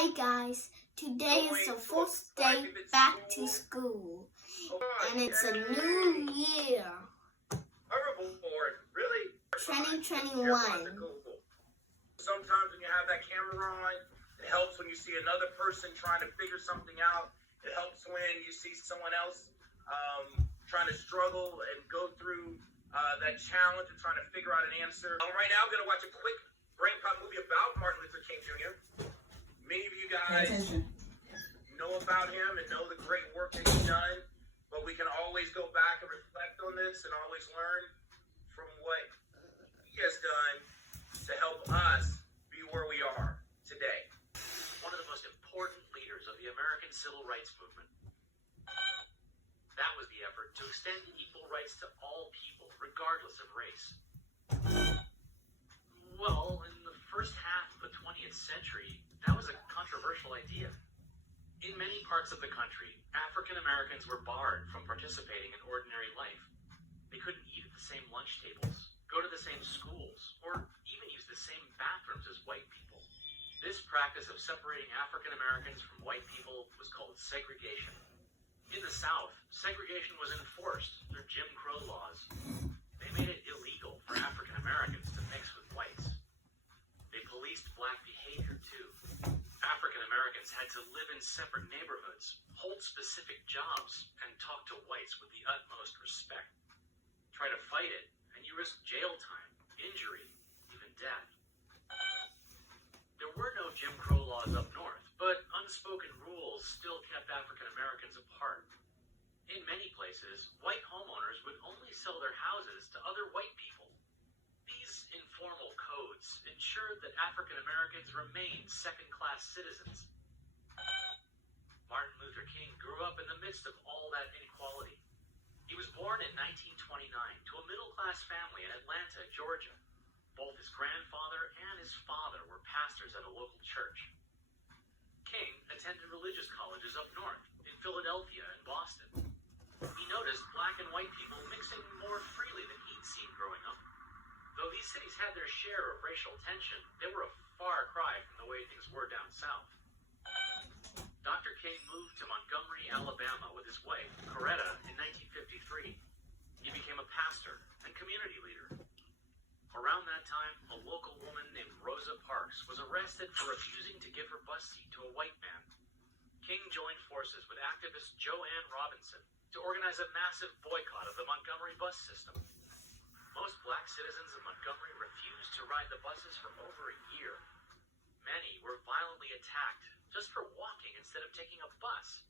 Hi guys, today is the first day back to school, and it's a new year. Really? 2021. Sometimes when you have that camera on, it helps when you see another person trying to figure something out. It helps when you see someone else trying to struggle and go through that challenge and trying to figure out an answer. Right now, I'm going to watch a quick brain pop movie about Martin Luther King Jr. Many of you guys know about him and know the great work that he's done, but we can always go back and reflect on this and always learn from what he has done to help us be where we are today. One of the most important leaders of the American Civil Rights Movement. That was the effort to extend equal rights to all people, regardless of race. Well, in the first half of the 20th century, that was a controversial idea. In many parts of the country, African Americans were barred from participating in ordinary life. They couldn't eat at the same lunch tables, go to the same schools, or even use the same bathrooms as white people. This practice of separating African Americans from white people was called segregation. In the South, segregation was enforced through Jim Crow laws. They made it illegal for African Americans to mix with whites. They policed black behavior, too. African Americans had to live in separate neighborhoods, hold specific jobs, and talk to whites with the utmost respect. Try to fight it, and you risk jail time, injury, even death. There were no Jim Crow laws up north, but unspoken rules still kept African Americans apart. In many places, white homeowners would only sell their houses to other white people. These informal codes ensured that African Americans remained second-class citizens. Martin Luther King grew up in the midst of all that inequality. He was born in 1929 to a middle-class family in Atlanta, Georgia. Both his grandfather and his father were pastors at a local church. King attended religious colleges up north, in Philadelphia and Boston. He noticed black and white people mixing more freely than he'd seen growing up. Though these cities had their share of racial tension, they were a far cry from the way things were down south. Dr. King moved to Montgomery, Alabama with his wife, Coretta, in 1953. He became a pastor and community leader. Around that time, a local woman named Rosa Parks was arrested for refusing to give her bus seat to a white man. King joined forces with activist Joanne Robinson to organize a massive boycott of the Montgomery bus system. Most black citizens of Montgomery refused to ride the buses for over a year. Many were violently attacked just for walking instead of taking a bus.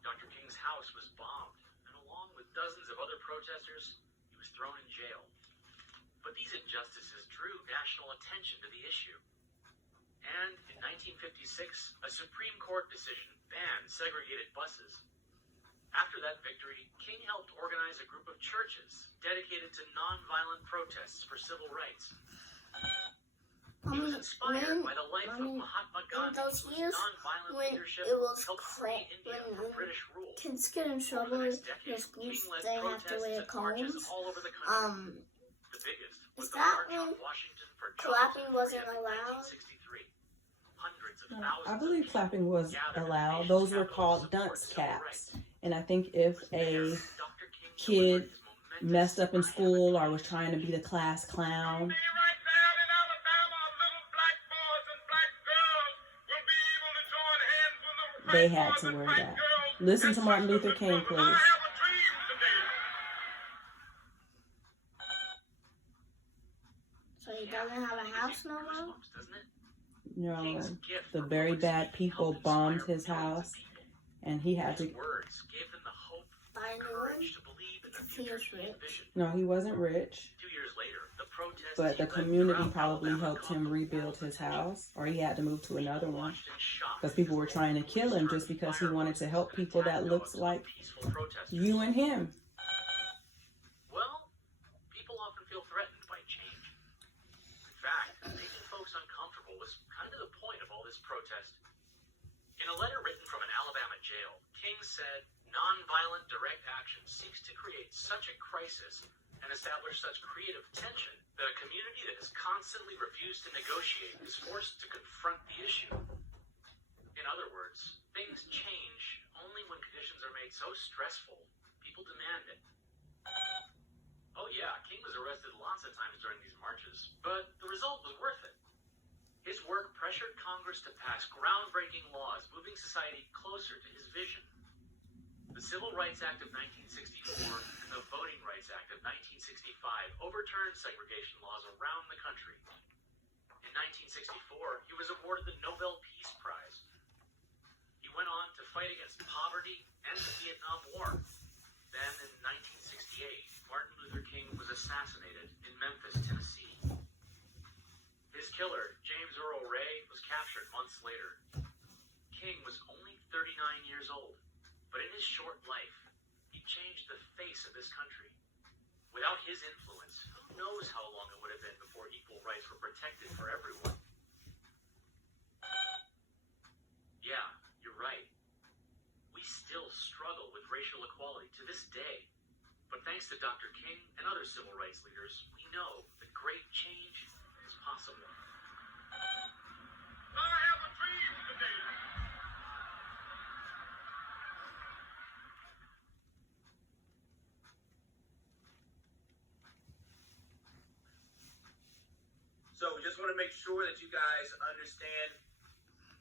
Dr. King's house was bombed, and along with dozens of other protesters, he was thrown in jail. But these injustices drew national attention to the issue. And in 1956, a Supreme Court decision banned segregated buses. After that victory, King helped organize a group of churches dedicated to nonviolent protests for civil rights. He was inspired by the life of Mahatma Gandhi, whose nonviolent leadership helped free India from British rule. Kids get in trouble in schools, they have to wear cones. The biggest was Is the that March on when Washington for clapping Jobs wasn't in allowed? 1963. Hundreds of thousands I believe of clapping was gathered in allowed. nation's Those were capital to called support dunce civil caps. rights. And I think if It was there a Dr. King kid delivered his momentous messed up in I Have a school or Dream was trying to be the class clown, Right now in Alabama, little black boys and black girls will be able to join hands with the they white had boys to and wear white that. girls Listen and to Martin sisters Luther and King, brothers. I please. have a dream today. So he doesn't have a house no more? Goosebumps, doesn't it? You know, King's gift the for very public bad speaking people helped bombed inspire his millions of house, people. and he had His to. words gave them the hope Buy a and new courage one? to believe in the Because he future was he rich. envisioned. No, he wasn't rich, 2 years later, the protests but the he led community throughout probably Alabama helped caught him the rebuild world's his attention. house, or he had to move to another one. Watched in shock Because people were as trying to local kill him police just turned because he fire wanted to hoses help and people attack that looks dogs on like peaceful protesters. you and him. Well, people often feel threatened by change. In fact, making folks uncomfortable was kind of the point of all this protest. In a letter written from an Alabama jail, King said, "Nonviolent direct action seeks to create such a crisis and establish such creative tension that a community that has constantly refused to negotiate is forced to confront the issue. made so stressful, people demanded. Oh yeah, King was arrested lots of times during these marches, but the result was worth it. His work pressured Congress to pass groundbreaking laws, moving society closer to his vision. The Civil Rights Act of 1964 and the Voting Rights Act of 1965 overturned segregation laws around the country. In 1964, he was awarded the Nobel Peace Prize. He went on to fight against poverty and the Vietnam War. Then, in 1968, Martin Luther King was assassinated in Memphis, Tennessee. His killer, James Earl Ray, was captured months later. King was only 39 years old, but in his short life, he changed the face of this country. Without his influence, who knows how long it would have been before equal rights were protected for everyone. Yeah, you're right. We still struggle with racial equality to this day. But thanks to Dr. King and other civil rights leaders, we know that great change is possible. I have a dream today. So we just want to make sure that you guys understand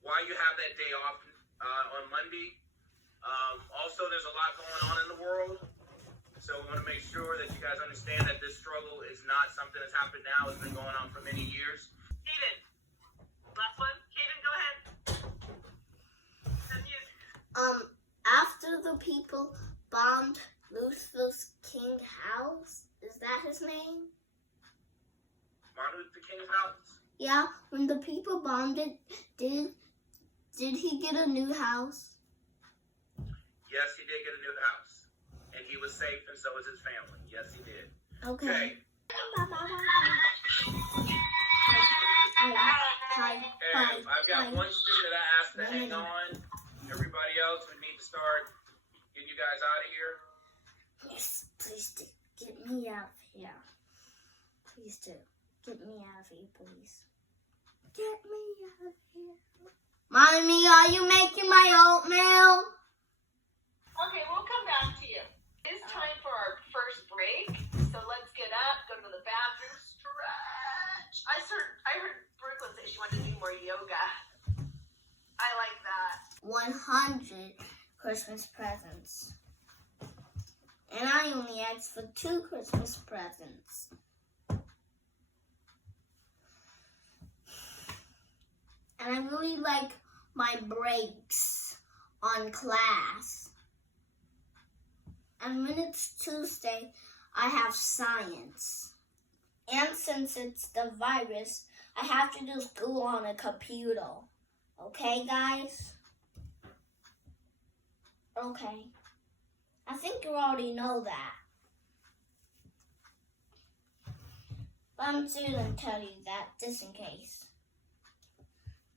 why you have that day off on Monday. Also, there's a lot going on in the world. So we want to make sure that you guys understand that this struggle is not something that's happened now. It's been going on for many years. Hayden. Last one. Hayden, go ahead. That's you. After the people bombed Luther King house, is that his name? Martin Luther King's house. Yeah, when the people bombed it, did he get a new house? Yes, he did get a new house. And he was safe, and so was his family. Yes, he did. Okay. Hi. And I've got one student that I asked to hang on. Everybody else, we need to start getting you guys out of here. Yes, please do. Get me out of here. Please do. Get me out of here, please. Get me out of here. Mommy, are you making my oatmeal? Okay, we'll come back to you. It's time for our first break. So let's get up, go to the bathroom, stretch. I heard Brooklyn say she wanted to do more yoga. I like that. 100 Christmas presents. And I only asked for 2 Christmas presents. And I really like my breaks on class. And when it's Tuesday, I have science. And since it's the virus, I have to do school on a computer. Okay, guys? Okay. I think you already know that. But I'm still going to tell you that just in case.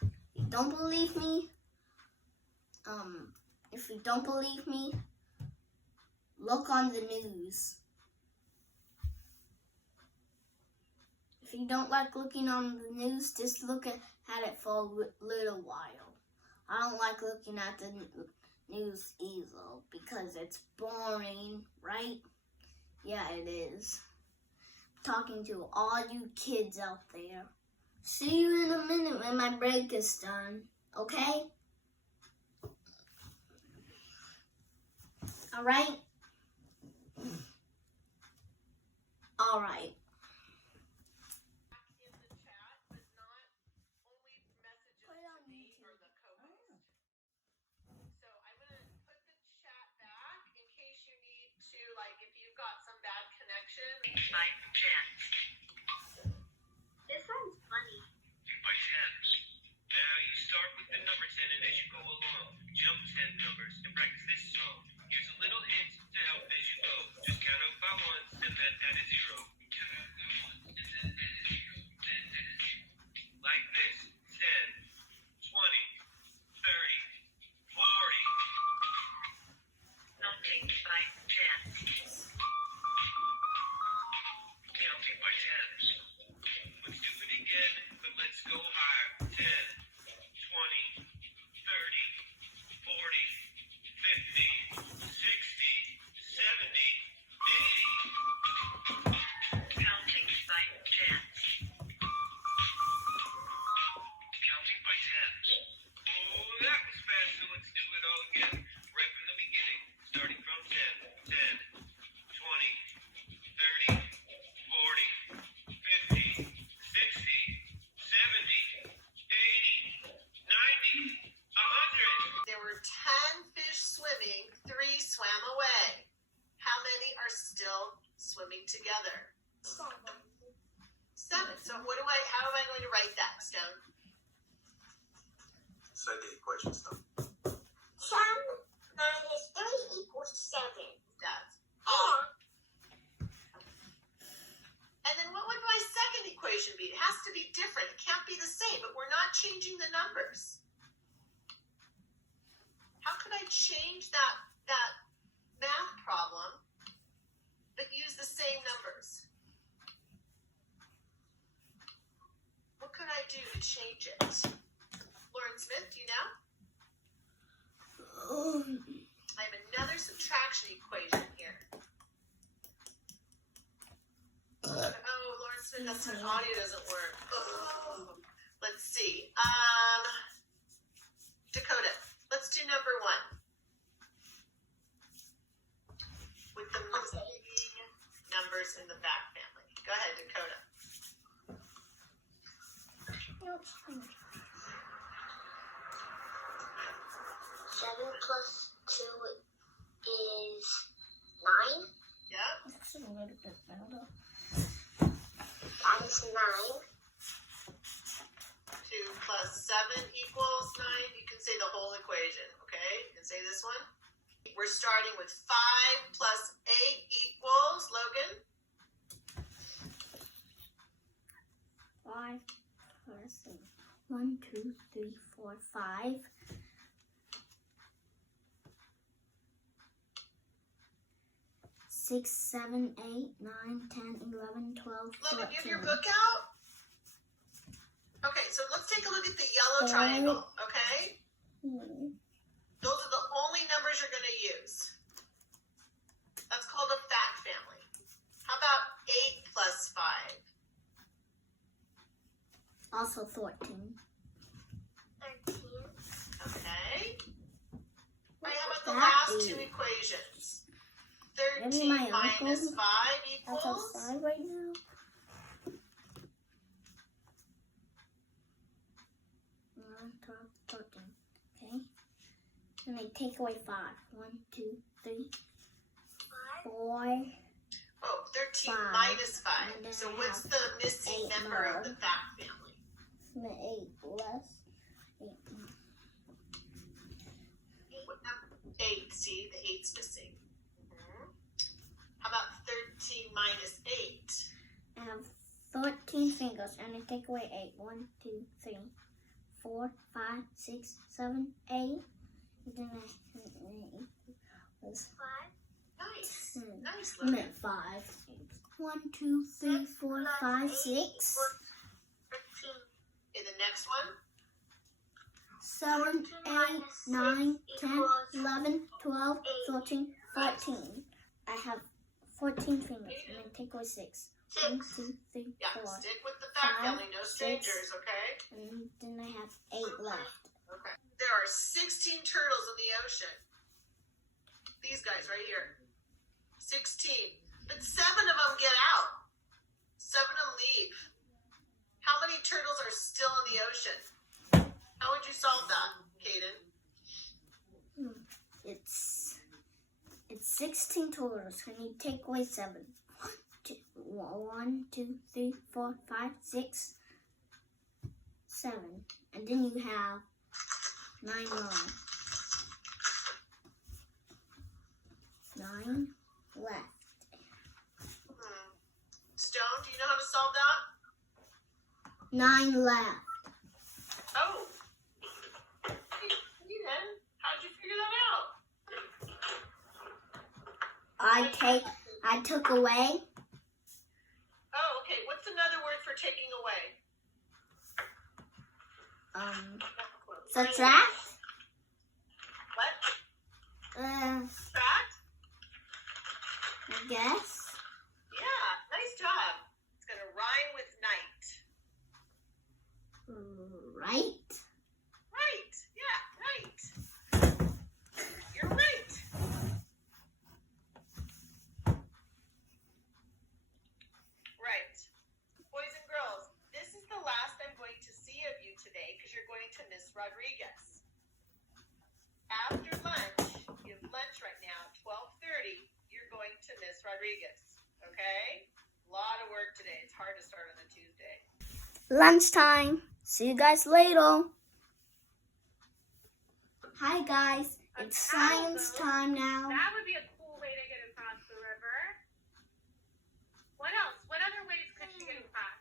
If you don't believe me, look on the news. If you don't like looking on the news, just look at it for a little while. I don't like looking at the news either because it's boring, right? Yeah, it is. Talking to all you kids out there. See you in a minute when my break is done, okay? All right? All right. In the chat, but not only messages Put it on to me YouTube. or the co-host. So I'm gonna put the chat back in case you need to, like, if you've got some bad connection. This sounds funny. By tens. Now you start with the number 10 and as you go along, jump 10 numbers and practice this song. Use a little hint to help as you go. Just count up by ones and then add a zero. Like this. 10, 20, 30, 40. Counting by tens. Counting by tens. Let's do it again, but let's go higher. 10, 20, 30, 40, 50, together? 7. So how am I going to write that, Stone? Say the equation stuff. 7 minus 3 equals 7. That's awesome. And then what would my second equation be? It has to be different. It can't be the same, but we're not changing the numbers. How could I change that math problem but use the same numbers? What could I do to change it? Lauren Smith, do you know? I have another subtraction equation here. Oh, Lauren Smith, that's when audio doesn't work. Oh. Let's see. Dakota, let's do number 1. With the missing numbers in the back family. Go ahead, Dakota. 7 plus 2 is 9. Yep. That's a little bit better. That is 9. 2 plus 7 equals 9. You can say the whole equation, okay? You can say this one. We're starting with 5 plus 8 equals, Logan? 5 plus 8. 1, 2, 3, 4, 5. 6, 7, 8, 9, 10, 11, 12, 13. Logan, you have your book out? Okay, so let's take a look at the yellow triangle, okay? Those are the only numbers you're going to use. That's called a fact family. How about 8 plus 5? Also 14. 13. Okay. All right, how about the That last is- 2 equations? Maybe 13 my minus uncle 5 That's equals? outside right now. Nine, 12, 13. Okay. And I take away 5. 1, 2, 3, 4. Oh, 13 5. minus 5. And then So I what's have the missing 8 member of more. the fact family? 8 less. 8. What number? 8. See, the 8's missing. How about 13 minus 8? I have 13 fingers and I take away 8. 1, 2, 3, 4, 5, 6, 7, 8. And then I was 5. Nice. 10. Nice, I Logan. meant 5. 1, 2, 3, 4, 5, 6, 13. Okay, the next one. 7, 8, 9, 10, 11, 12, 13, 14. I have 14 fingers and I take away 6. 1, 2, 3, Yeah, 4. stick with the fact 5, family. No 6. strangers, okay? And then I have 8 left. Okay. There are 16 turtles in the ocean. These guys right here. 16. But 7 of them get out. 7 of them leave. How many turtles are still in the ocean? How would you solve that, Kaden? It's 16 turtles and you take away 7. 1, 2, 3, 4, 5, 6, 7. And then you have 9 more. 9 left. Stone, do you know how to solve that? 9 left. Oh. Kaden, how'd you figure that out? I took away. Oh, okay. What's another word for taking away? Subtract. What? I Subtract? guess. Yeah, nice job. It's going to rhyme with night. Right. Right. Yeah, right. You're right. Right. Boys and girls, this is the last I'm going to see of you today because you're going to Miss Rodriguez. After lunch, you have lunch right now, 12:30, you're going to Miss Rodriguez, okay? A lot of work today. It's hard to start on a Tuesday. Lunchtime. See you guys later. Hi guys, it's science time now. That would be a cool way to get across the river. What else? What other ways could she get across?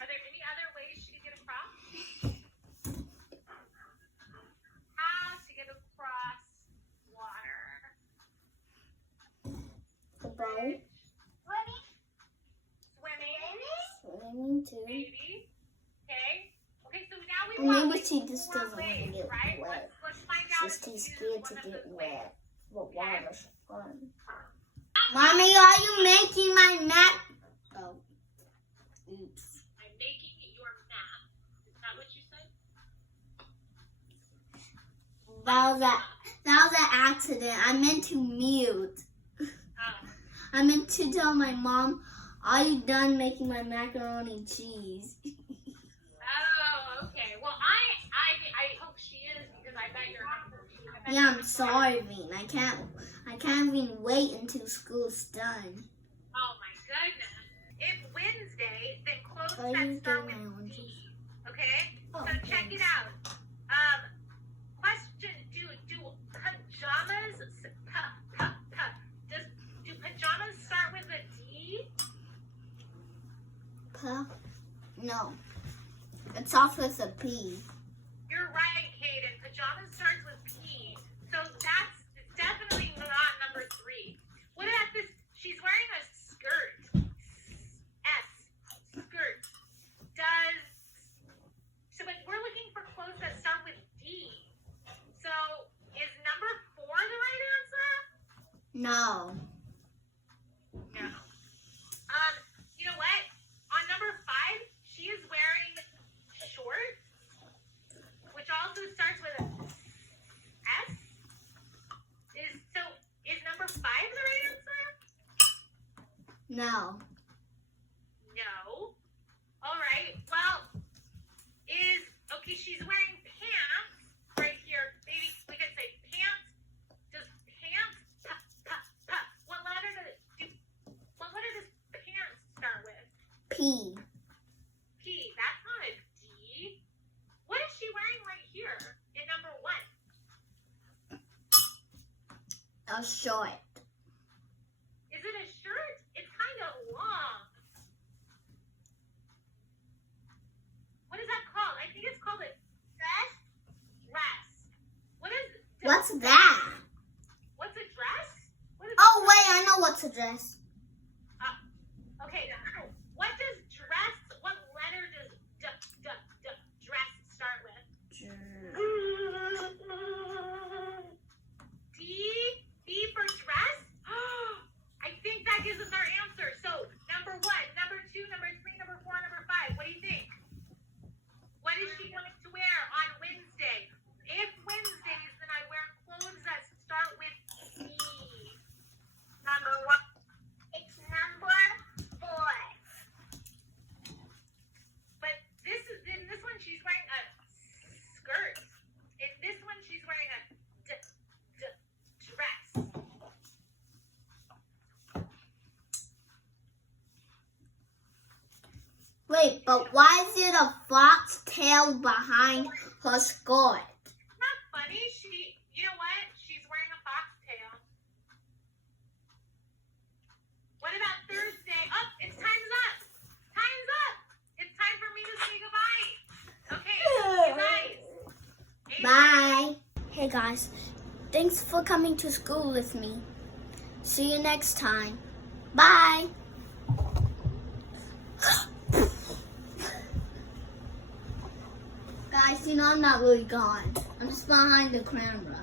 Are there any other ways she could get across? How to get across water? The boat. Swimming, Swimming too. maybe. Okay. Okay, so now we And want maybe like she just four doesn't want to ways, get right? wet. Let's find out She's if too she scared chooses to one of get those ways. wet. But water's fun. Mommy, are you making my map? Oh. Oops. I'm making your map. Is that what you said? That was an accident. I meant to mute. Oh. I meant to tell my mom, are you done making my macaroni and cheese? Oh, okay. Well, I hope she is because I bet you're hungry. I bet Yeah, you're I'm hungry. starving. I can't even wait until school's done. Oh my goodness. If Wednesday, then clothes Oh, that you start get my with oranges. D. Okay? Oh, So check it thanks. out. Question: Do pajamas do pajamas start with a D? No. It's off with a P. You're right, Hayden. Pajamas starts with P. So it's definitely not number 3. What about this? She's wearing a skirt. S. Skirt. But we're looking for clothes that start with D. So is number 4 the right answer? No. No. You know what? On number 5, she is wearing shorts, which also starts with a S. Is number 5 the right answer? No. No. All right. Well, she's wearing pants right here. Maybe we could say pants. Does pants? What letter does pants start with? P. P. That's not a D. What is she wearing right here in number 1? A short. Is it a shirt? It's kind of long. What is that called? I think it's called a dress. Dress. What is? What's that? What's a dress? What is Oh, wait, I know what's a dress. Okay, now, what does dress? What letter does dress start with? D. D for dress. I think that gives us our answer. So number 1, number 2, number 3, number 4, number 5. What do you think? What is she going to wear on Wednesday? If Wednesdays, then I wear clothes that start with D. Number 1. It's number 4. But in this one she's wearing a skirt. In this one she's wearing a dress. Wait, but why is it a fox tail behind her skirt? Not funny. You know what? She's wearing a foxtail. What about Thursday? Oh, it's time's up. Time's up. It's time for me to say goodbye. Okay, you guys. Bye. Hey guys, thanks for coming to school with me. See you next time. Bye. Guys, you know I'm not really gone. I'm just behind the camera.